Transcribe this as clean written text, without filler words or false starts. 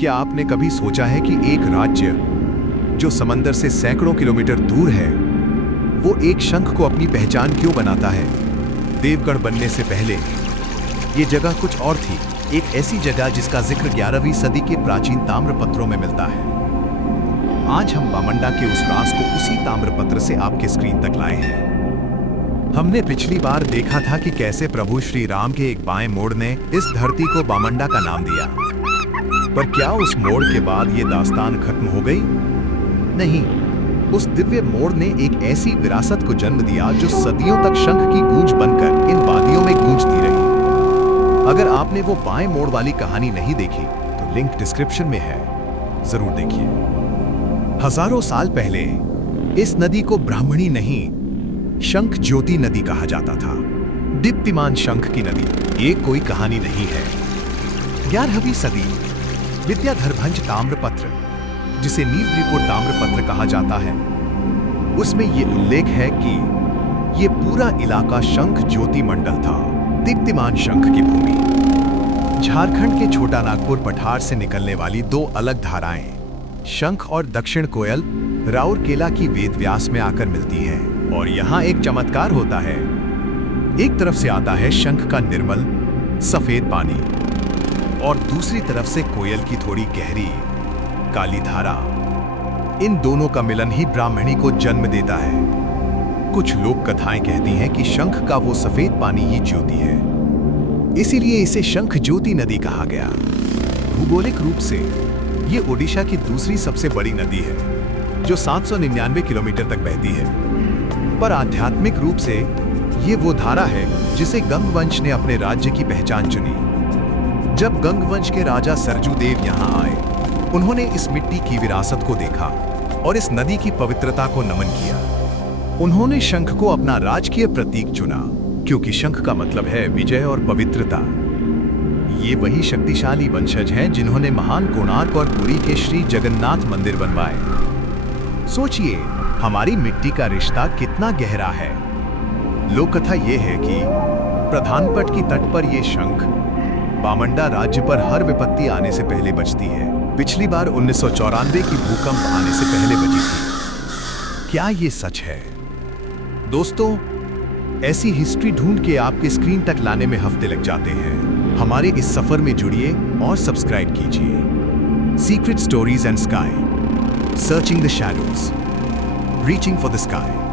क्या आपने कभी सोचा है कि एक राज्य जो समंदर से सैकड़ों किलोमीटर दूर है, वो एक शंख को अपनी पहचान क्यों बनाता है? देवगढ़ बनने से पहले ये जगह कुछ और थी, एक ऐसी जगह जिसका जिक्र 11वीं सदी के प्राचीन ताम्रपत्रों में मिलता है। आज हम बामंडा के उस राज को उसी ताम्रपत्र से आपके स्क्रीन तक लाए हैं। हमने पिछली बार देखा था कि कैसे प्रभु श्री राम के एक बाएं मोड़ ने इस धरती को बामंडा का नाम दिया, पर क्या उस मोड़ के बाद ये दास्तान खत्म हो गई? नहीं, उस दिव्य मोड़ ने एक ऐसी विरासत को जन्म दिया जो सदियों तक शंख की गूंज बनकर इन वादियों में गूंजती रही। अगर आपने वो बाएं मोड़ वाली कहानी नहीं देखी तो लिंक डिस्क्रिप्शन में है, जरूर देखिए। हजारों साल पहले इस नदी को ब्राह्मणी नहीं, शंख ज्योति नदी कहा जाता था। दीप्तिमान शंख की नदी ये कोई कहानी नहीं है। 11वीं सदी विद्याधरभंज ताम्रपत्र, जिसे नीलद्रिपुर ताम्रपत्र कहा जाता है, उसमें यह उल्लेख है कि यह पूरा इलाका शंख ज्योति मंडल था, दीप्तिमान शंख की भूमि। झारखंड के छोटा नागपुर पठार से निकलने वाली दो अलग धाराएं, शंख और दक्षिण कोयल, राउरकेला की वेदव्यास में आकर मिलती हैं। और यहाँ एक चमत्कार होता है। एक तरफ से आता है शंख का निर्मल सफेद पानी और दूसरी तरफ से कोयल की थोड़ी गहरी काली धारा। इन दोनों का मिलन ही ब्राह्मणी को जन्म देता है। कुछ लोक कथाएं कहती हैं कि शंख का वो सफेद पानी ही ज्योति है, इसीलिए इसे शंख ज्योति नदी कहा गया। भूगोलिक रूप से ये ओडिशा की दूसरी सबसे बड़ी नदी है, जो 799 किलोमीटर तक बहती है। पर आध्यात्मिक रूप से ये वो धारा है जिसे गंगवंश ने अपने राज्य की पहचान चुनी। जब गंगवंश के राजा सरजूदेव यहाँ आए, उन्होंने इस मिट्टी की विरासत को देखा और इस नदी की पवित्रता को नमन किया। उन्होंने शंख को अपना राजकीय प्रतीक चुना, क्योंकि शंख का मतलब है विजय और पवित्रता। ये वही शक्तिशाली वंशज हैं जिन्होंने महान कोणार्क और पुरी के श्री जगन्नाथ मंदिर बनवाए। सोचिए, हमारी मिट्टी का रिश्ता कितना गहरा है। लोक कथा यह है कि प्रधानपट की तट पर यह शंख बामंडा राज्य पर हर विपत्ति आने से पहले बजती है। पिछली बार 1994 की भूकंप आने से पहले बजी थी। क्या ये सच है? दोस्तों, ऐसी हिस्ट्री ढूंढ के आपके स्क्रीन तक लाने में हफ्ते लग जाते हैं। हमारे इस सफर में जुड़िए और सब्सक्राइब कीजिए। Secret stories and sky, searching the shadows, reaching for the sky.